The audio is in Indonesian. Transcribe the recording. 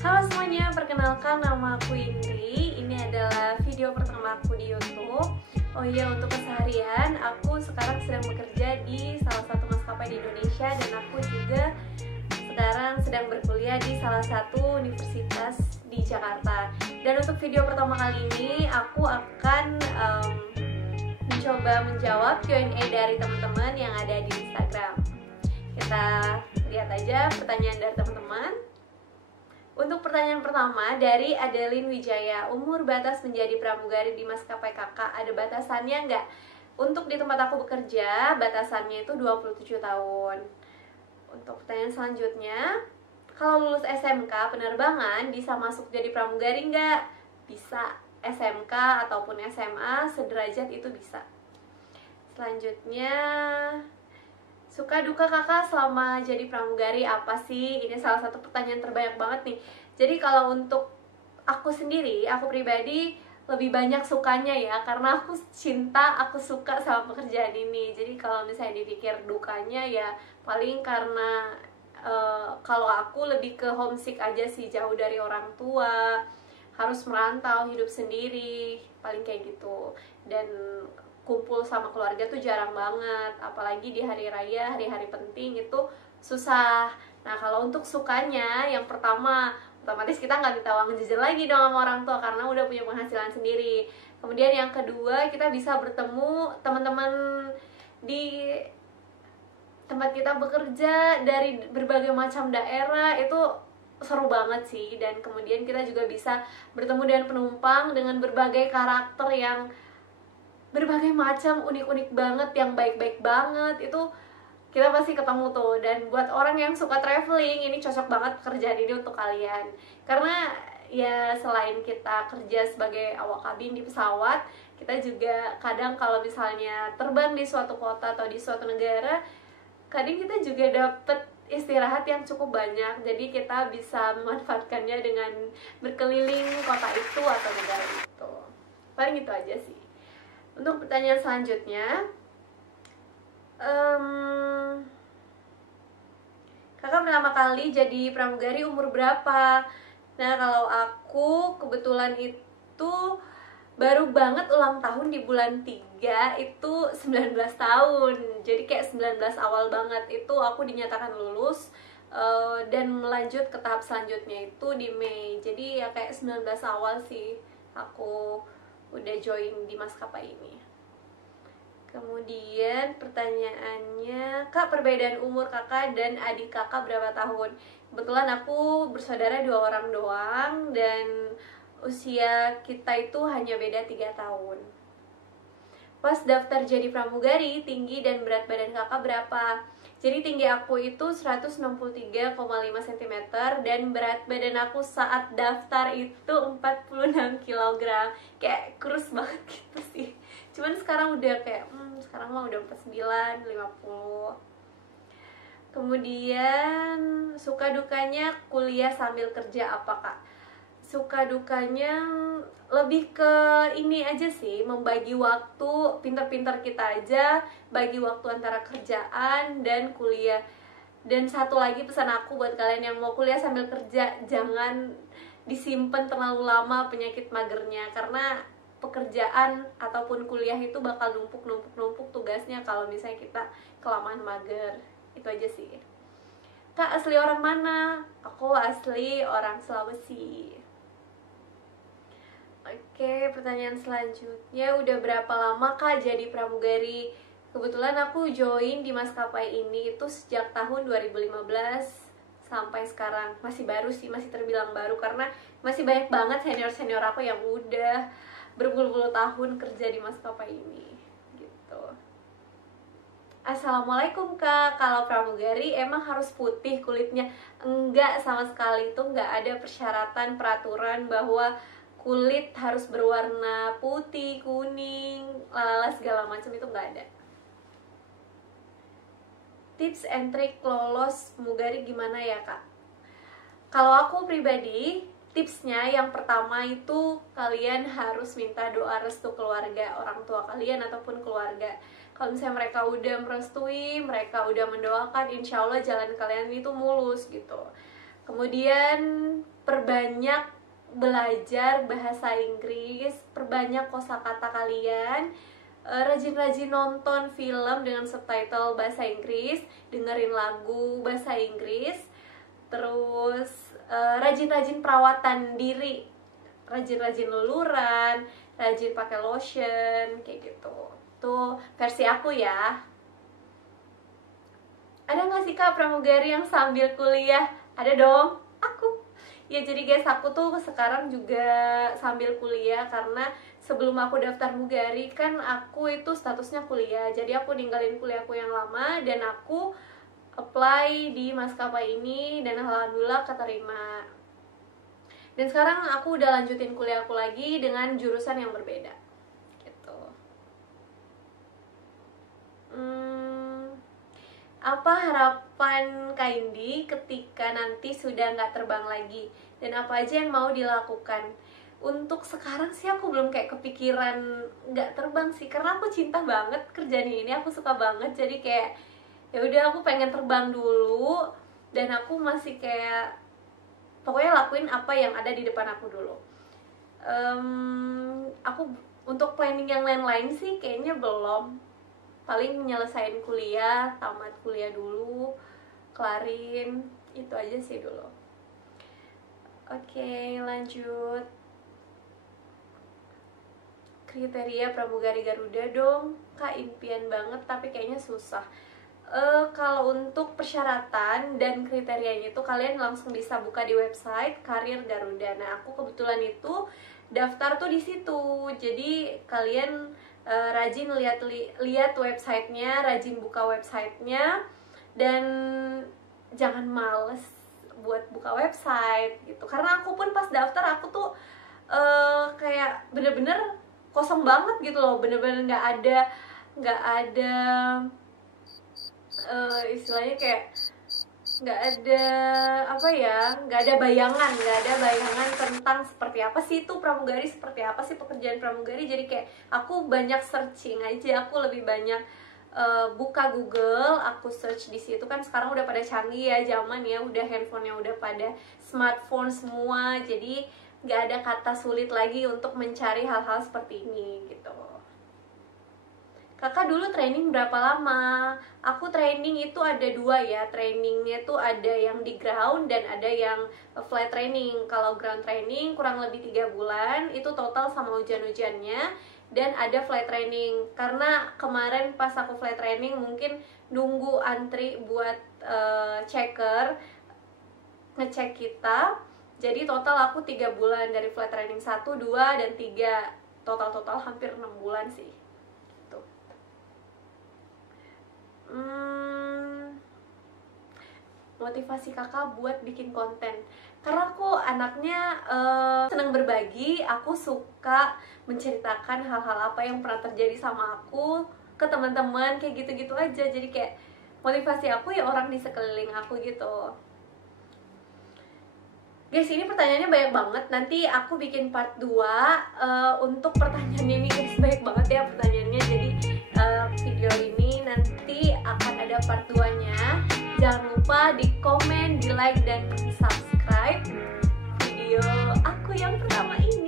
Halo semuanya, perkenalkan nama aku Indri. Ini adalah video pertama aku di YouTube. Oh iya, untuk keseharian aku sekarang sedang bekerja di salah satu maskapai di Indonesia. Dan aku juga sekarang sedang berkuliah di salah satu universitas di Jakarta. Dan untuk video pertama kali ini aku akan mencoba menjawab Q&A dari teman-teman yang ada di Instagram. Kita lihat aja pertanyaan dari teman-teman. Untuk pertanyaan pertama dari Adeline Wijaya, umur batas menjadi pramugari di maskapai kakak ada batasannya nggak? Untuk di tempat aku bekerja, batasannya itu 27 tahun. Untuk pertanyaan selanjutnya, kalau lulus SMK penerbangan bisa masuk jadi pramugari nggak? Bisa, SMK ataupun SMA sederajat itu bisa. Selanjutnya, suka duka kakak selama jadi pramugari apa sih? Ini salah satu pertanyaan terbanyak banget nih. Jadi kalau untuk aku sendiri, aku pribadi lebih banyak sukanya ya, karena aku cinta, aku suka sama pekerjaan ini. Jadi kalau misalnya dipikir dukanya ya paling karena kalau aku lebih ke homesick aja sih, jauh dari orang tua, harus merantau, hidup sendiri, paling kayak gitu. Dan kumpul sama keluarga tuh jarang banget, apalagi di hari raya, hari-hari penting itu susah. Nah kalau untuk sukanya, yang pertama otomatis kita nggak minta uang jajan lagi dong sama orang tua karena udah punya penghasilan sendiri. Kemudian yang kedua, kita bisa bertemu teman-teman di tempat kita bekerja dari berbagai macam daerah, itu seru banget sih. Dan kemudian kita juga bisa bertemu dengan penumpang dengan berbagai karakter yang berbagai macam, unik-unik banget, yang baik-baik banget, itu kita pasti ketemu tuh. Dan buat orang yang suka traveling, ini cocok banget pekerjaan ini untuk kalian. Karena ya selain kita kerja sebagai awak kabin di pesawat, kita juga kadang kalau misalnya terbang di suatu kota atau di suatu negara, kadang kita juga dapet istirahat yang cukup banyak. Jadi kita bisa memanfaatkannya dengan berkeliling kota itu atau negara itu. Paling itu aja sih. Untuk pertanyaan selanjutnya, kakak pertama kali jadi pramugari umur berapa? Nah kalau aku kebetulan itu baru banget ulang tahun di bulan 3, itu 19 tahun. Jadi kayak 19 awal banget itu aku dinyatakan lulus, dan melanjut ke tahap selanjutnya itu di Mei. Jadi ya kayak 19 awal sih aku udah join di maskapai ini. Kemudian pertanyaannya, kak perbedaan umur kakak dan adik kakak berapa tahun? Kebetulan aku bersaudara 2 orang doang dan usia kita itu hanya beda 3 tahun. Pas daftar jadi pramugari, tinggi dan berat badan kakak berapa? Jadi tinggi aku itu 163,5 cm dan berat badan aku saat daftar itu 46 kg. Kayak kurus banget gitu sih. Cuman sekarang udah kayak, sekarang mah udah 49, 50. Kemudian suka dukanya kuliah sambil kerja apa kak? Suka dukanya lebih ke ini aja sih, membagi waktu, pinter-pinter kita aja bagi waktu antara kerjaan dan kuliah. Dan satu lagi pesan aku buat kalian yang mau kuliah sambil kerja, jangan disimpan terlalu lama penyakit magernya, karena pekerjaan ataupun kuliah itu bakal numpuk tugasnya kalau misalnya kita kelamaan mager. Itu aja sih. Kak asli orang mana? Aku asli orang Sulawesi. Oke, pertanyaan selanjutnya, udah berapa lama kak jadi pramugari? Kebetulan aku join di maskapai ini itu sejak tahun 2015 sampai sekarang. Masih baru sih, masih terbilang baru karena masih banyak banget senior-senior aku yang udah berpuluh-puluh tahun kerja di maskapai ini gitu. Assalamualaikum kak, kalau pramugari emang harus putih kulitnya? Enggak, sama sekali, itu enggak ada persyaratan peraturan bahwa kulit harus berwarna putih, kuning, lalala segala macam, itu nggak ada. Tips and trick lolos pramugari gimana ya kak? Kalau aku pribadi, tipsnya yang pertama itu kalian harus minta doa restu keluarga, orang tua kalian ataupun keluarga. Kalau misalnya mereka udah merestui, mereka udah mendoakan, insya Allah jalan kalian itu mulus gitu. Kemudian perbanyak belajar bahasa Inggris, perbanyak kosakata kalian, rajin-rajin nonton film dengan subtitle bahasa Inggris, dengerin lagu bahasa Inggris, terus rajin-rajin perawatan diri, rajin-rajin luluran, rajin pakai lotion, kayak gitu. Tuh versi aku ya. Ada nggak sih kak pramugari yang sambil kuliah? Ada dong, aku. Ya jadi guys, aku tuh sekarang juga sambil kuliah karena sebelum aku daftar mugari kan aku itu statusnya kuliah. Jadi aku ninggalin kuliahku yang lama dan aku apply di maskapai ini dan alhamdulillah keterima. Dan sekarang aku udah lanjutin kuliahku lagi dengan jurusan yang berbeda. Gitu. Apa harapan Kak Indi ketika nanti sudah nggak terbang lagi? Dan apa aja yang mau dilakukan? Untuk sekarang sih aku belum kayak kepikiran nggak terbang sih, karena aku cinta banget kerjaan ini, aku suka banget. Jadi kayak ya udah aku pengen terbang dulu dan aku masih kayak pokoknya lakuin apa yang ada di depan aku dulu. Aku untuk planning yang lain-lain sih kayaknya belum. Paling menyelesaikan kuliah, tamat kuliah dulu, kelarin, itu aja sih dulu. Oke, lanjut. Kriteria pramugari Garuda dong, Kak, impian banget tapi kayaknya susah. Kalau untuk persyaratan dan kriterianya itu kalian langsung bisa buka di website Karir Garuda. Nah, aku kebetulan itu daftar tuh di situ. Jadi kalian rajin lihat websitenya, rajin buka websitenya, dan jangan males buat buka website gitu. Karena aku pun pas daftar aku tuh kayak bener-bener kosong banget gitu loh, bener-bener nggak ada istilahnya kayak nggak ada bayangan tentang seperti apa sih itu pramugari, seperti apa sih pekerjaan pramugari. Jadi kayak aku banyak searching aja, aku lebih banyak buka Google, aku search di situ. Kan sekarang udah pada canggih ya zaman ya, udah handphonenya udah pada smartphone semua, jadi nggak ada kata sulit lagi untuk mencari hal-hal seperti ini gitu. Kakak dulu training berapa lama? Aku training itu ada dua ya. Trainingnya tuh ada yang di ground dan ada yang flight training. Kalau ground training kurang lebih 3 bulan, itu total sama ujian-ujiannya. Dan ada flight training. Karena kemarin pas aku flight training mungkin nunggu antri buat checker ngecek kita. Jadi total aku 3 bulan dari flight training 1, 2, dan 3. Total hampir 6 bulan sih. Motivasi kakak buat bikin konten, karena aku anaknya senang berbagi. Aku suka menceritakan hal-hal apa yang pernah terjadi sama aku ke teman-teman, kayak gitu-gitu aja. Jadi kayak motivasi aku ya orang di sekeliling aku gitu. Guys, ini pertanyaannya banyak banget. Nanti aku bikin part 2 untuk pertanyaan ini guys, banyak banget ya pertanyaannya. Jadi video ini nanti akan ada part 2-nya. Jangan lupa di komen, di like, dan subscribe video aku yang pertama ini.